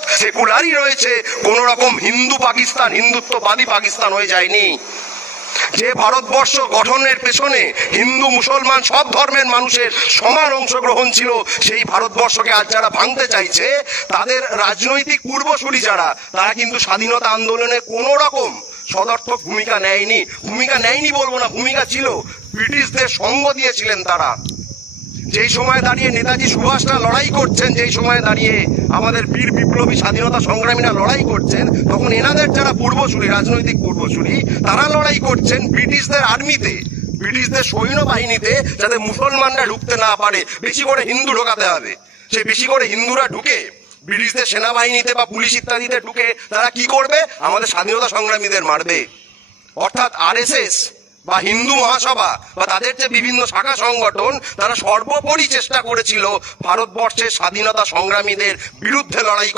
ভারত সেকুলারই রয়েছে, কোন রকম হিন্দু পাকিস্তান, হিন্দুত্ববাদী পাকিস্তান হয়ে যায়নি। যে ভারতবর্ষ গঠনের পেছনে হিন্দু মুসলমান সব ধর্মের মানুষের সমান অংশগ্রহণ ছিল, সেই ভারতবর্ষকে আজ যারা ভাঙতে চাইছে, তাদের রাজনৈতিক পূর্বসূরি যারা, তারা কিন্তু স্বাধীনতা আন্দোলনে কোনো রকম সদর্থক ভূমিকা নেয়নি বলবো না, ভূমিকা ছিল। ব্রিটিশদের সঙ্গ দিয়েছিলেন তারা। যেই সময় দাঁড়িয়ে নেতাজি সুভাষরা লড়াই করছেন, যেই সময় দাঁড়িয়ে আমাদের বীর বিপ্লবী স্বাধীনতা সংগ্রামীরা লড়াই করছেন, তখন এনাদের যারা পূর্বসূরি, রাজনৈতিক পূর্বসূরি, তারা লড়াই করছেন ব্রিটিশদের আর্মিতে, ব্রিটিশদের সৈন্যবাহিনীতে, যাতে মুসলমানরা ঢুকতে না পারে, বেশি করে হিন্দু ঢোকাতে হবে। সেই বেশি করে হিন্দুরা ঢুকে ব্রিটিশদের সেনাবাহিনীতে বা পুলিশ ইত্যাদিতে ঢুকে তারা কি করবে? আমাদের স্বাধীনতা সংগ্রামীদের মারবে। অর্থাৎ আরএসএস বা হিন্দু মহাসভা বা তাদের যে বিভিন্ন শাখা সংগঠন, তারা সর্বোপরি চেষ্টা করেছিল ভারতবর্ষের স্বাধীনতা সংগ্রামীদের বিরুদ্ধে লড়াই